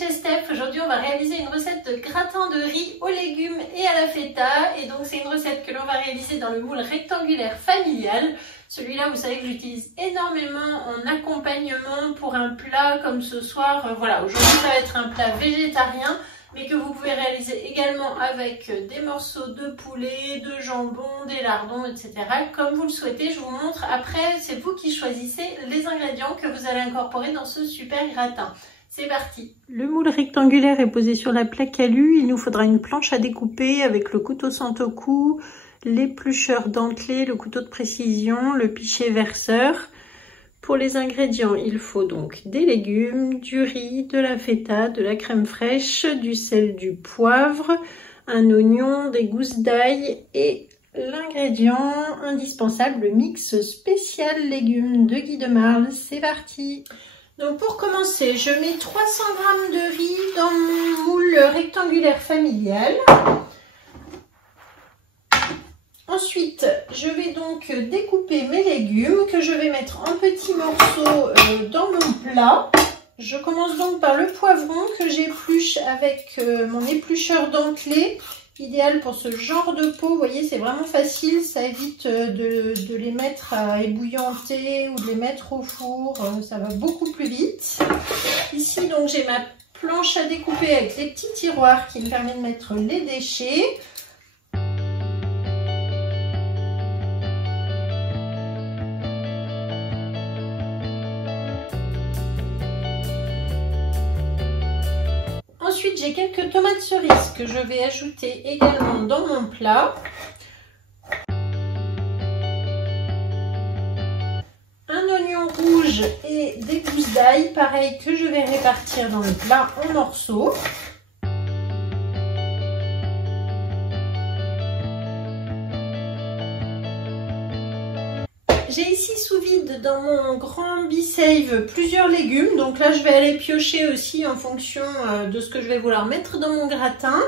chez Steph. Aujourd'hui on va réaliser une recette de gratin de riz aux légumes et à la feta. Et donc c'est une recette que l'on va réaliser dans le moule rectangulaire familial. Celui-là vous savez que j'utilise énormément en accompagnement pour un plat comme ce soir. Voilà, aujourd'hui ça va être un plat végétarien, mais que vous pouvez réaliser également avec des morceaux de poulet, de jambon, des lardons, etc. Comme vous le souhaitez, je vous montre après, c'est vous qui choisissez les ingrédients que vous allez incorporer dans ce super gratin. C'est parti! Le moule rectangulaire est posé sur la plaque alu. Il nous faudra une planche à découper avec le couteau Santoku, l'éplucheur dentelé, le couteau de précision, le pichet verseur. Pour les ingrédients, il faut donc des légumes, du riz, de la feta, de la crème fraîche, du sel, du poivre, un oignon, des gousses d'ail et l'ingrédient indispensable, le mix spécial légumes de Guy de Marle. C'est parti! Donc pour commencer, je mets 300 g de riz dans mon moule rectangulaire familial. Ensuite, je vais donc découper mes légumes que je vais mettre en petits morceaux dans mon plat. Je commence donc par le poivron que j'épluche avec mon éplucheur dentelé. Idéal pour ce genre de pot, vous voyez, c'est vraiment facile, ça évite de les mettre à ébouillanter ou de les mettre au four, ça va beaucoup plus vite. Ici, donc, j'ai ma planche à découper avec les petits tiroirs qui me permettent de mettre les déchets. Ensuite, j'ai quelques tomates cerises que je vais ajouter également dans mon plat. Un oignon rouge et des gousses d'ail, pareil, que je vais répartir dans le plat en morceaux. J'ai ici sous vide dans mon grand Be-Save plusieurs légumes. Donc là, je vais aller piocher aussi en fonction de ce que je vais vouloir mettre dans mon gratin.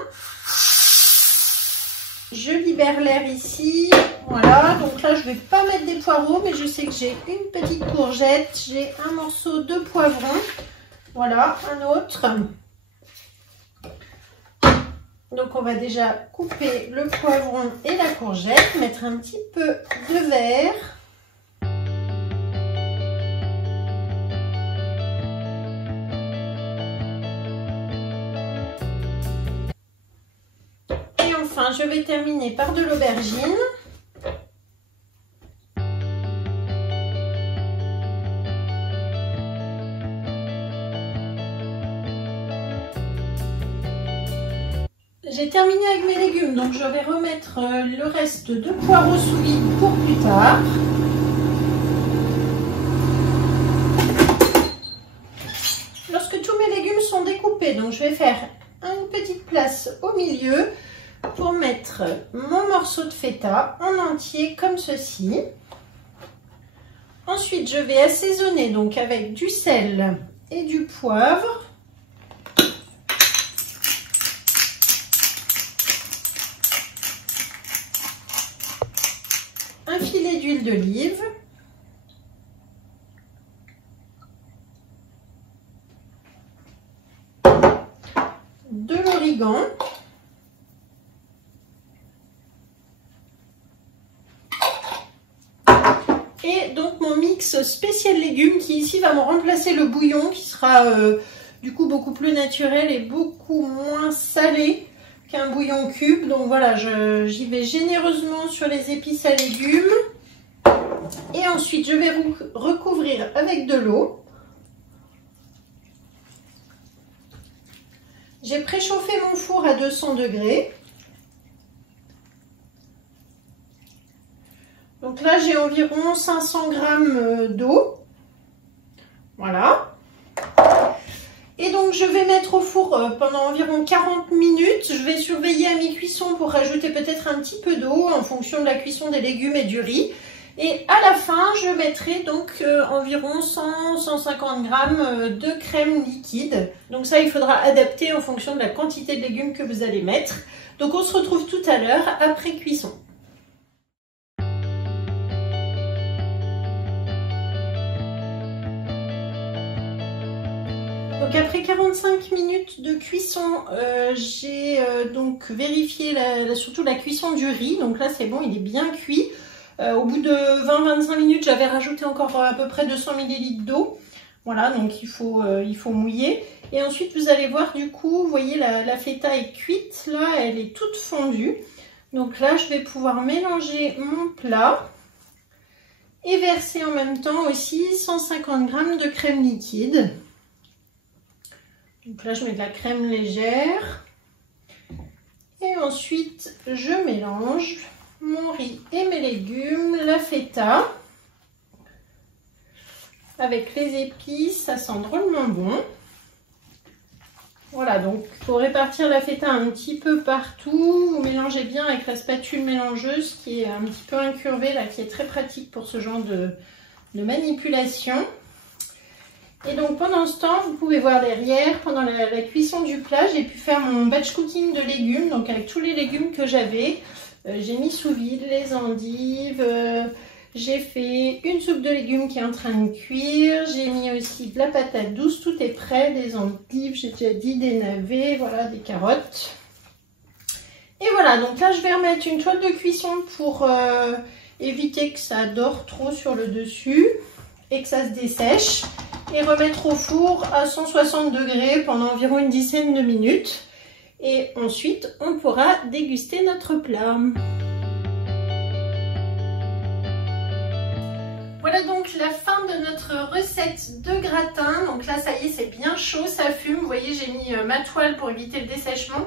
Je libère l'air ici. Voilà, donc là, je ne vais pas mettre des poireaux, mais je sais que j'ai une petite courgette. J'ai un morceau de poivron. Voilà, un autre. Donc on va déjà couper le poivron et la courgette, mettre un petit peu de verre. Enfin, je vais terminer par de l'aubergine. J'ai terminé avec mes légumes, donc je vais remettre le reste de poireaux sous vide pour plus tard. Lorsque tous mes légumes sont découpés, donc je vais faire une petite place au milieu pour mettre mon morceau de feta en entier comme ceci. Ensuite, je vais assaisonner donc avec du sel et du poivre. Un filet d'huile d'olive. De l'origan. Et donc mon mix spécial légumes qui ici va me remplacer le bouillon qui sera du coup beaucoup plus naturel et beaucoup moins salé qu'un bouillon cube. Donc voilà, j'y vais généreusement sur les épices à légumes. Et ensuite je vais recouvrir avec de l'eau. J'ai préchauffé mon four à 200 degrés. Donc là, j'ai environ 500 g d'eau. Voilà. Et donc, je vais mettre au four pendant environ 40 minutes. Je vais surveiller à mi-cuisson pour rajouter peut-être un petit peu d'eau en fonction de la cuisson des légumes et du riz. Et à la fin, je mettrai donc environ 100-150 g de crème liquide. Donc ça, il faudra adapter en fonction de la quantité de légumes que vous allez mettre. Donc on se retrouve tout à l'heure après cuisson. Donc Donc après 45 minutes de cuisson, j'ai donc vérifié surtout la cuisson du riz. Donc là c'est bon, il est bien cuit. Au bout de 20-25 minutes, j'avais rajouté encore à peu près 200 ml d'eau. Voilà, donc il faut mouiller. Et ensuite vous allez voir du coup, vous voyez la feta est cuite. Là elle est toute fondue. Donc là je vais pouvoir mélanger mon plat. Et verser en même temps aussi 150 g de crème liquide. Donc là, je mets de la crème légère. Et ensuite, je mélange mon riz et mes légumes, la feta. Avec les épices, ça sent drôlement bon. Voilà, donc il faut répartir la feta un petit peu partout. Vous mélangez bien avec la spatule mélangeuse qui est un petit peu incurvée, là, qui est très pratique pour ce genre de manipulation. Et donc pendant ce temps, vous pouvez voir derrière, pendant la cuisson du plat, j'ai pu faire mon batch cooking de légumes. Donc avec tous les légumes que j'avais, j'ai mis sous vide les endives. J'ai fait une soupe de légumes qui est en train de cuire. J'ai mis aussi de la patate douce, tout est prêt. Des endives, j'ai déjà dit, des navets, voilà, des carottes. Et voilà, donc là je vais remettre une toile de cuisson pour éviter que ça dore trop sur le dessus et que ça se dessèche. Et remettre au four à 160 degrés pendant environ une dizaine de minutes. Et ensuite, on pourra déguster notre plat. Voilà donc la fin de notre recette de gratin. Donc là, ça y est, c'est bien chaud, ça fume. Vous voyez, j'ai mis ma toile pour éviter le dessèchement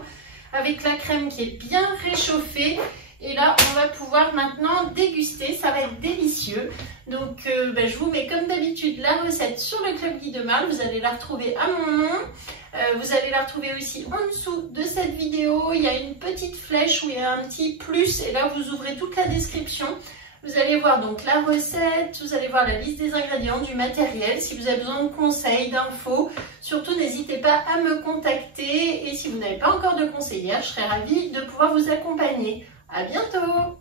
avec la crème qui est bien réchauffée. Et là, on va pouvoir maintenant déguster. Ça va être délicieux. Donc, je vous mets comme d'habitude la recette sur le Club Guy de Marle. Vous allez la retrouver à mon nom. Vous allez la retrouver aussi en dessous de cette vidéo. Il y a une petite flèche où il y a un petit plus. Et là, vous ouvrez toute la description. Vous allez voir donc la recette, vous allez voir la liste des ingrédients, du matériel. Si vous avez besoin de conseils, d'infos, surtout n'hésitez pas à me contacter. Et si vous n'avez pas encore de conseillère, je serai ravie de pouvoir vous accompagner. À bientôt!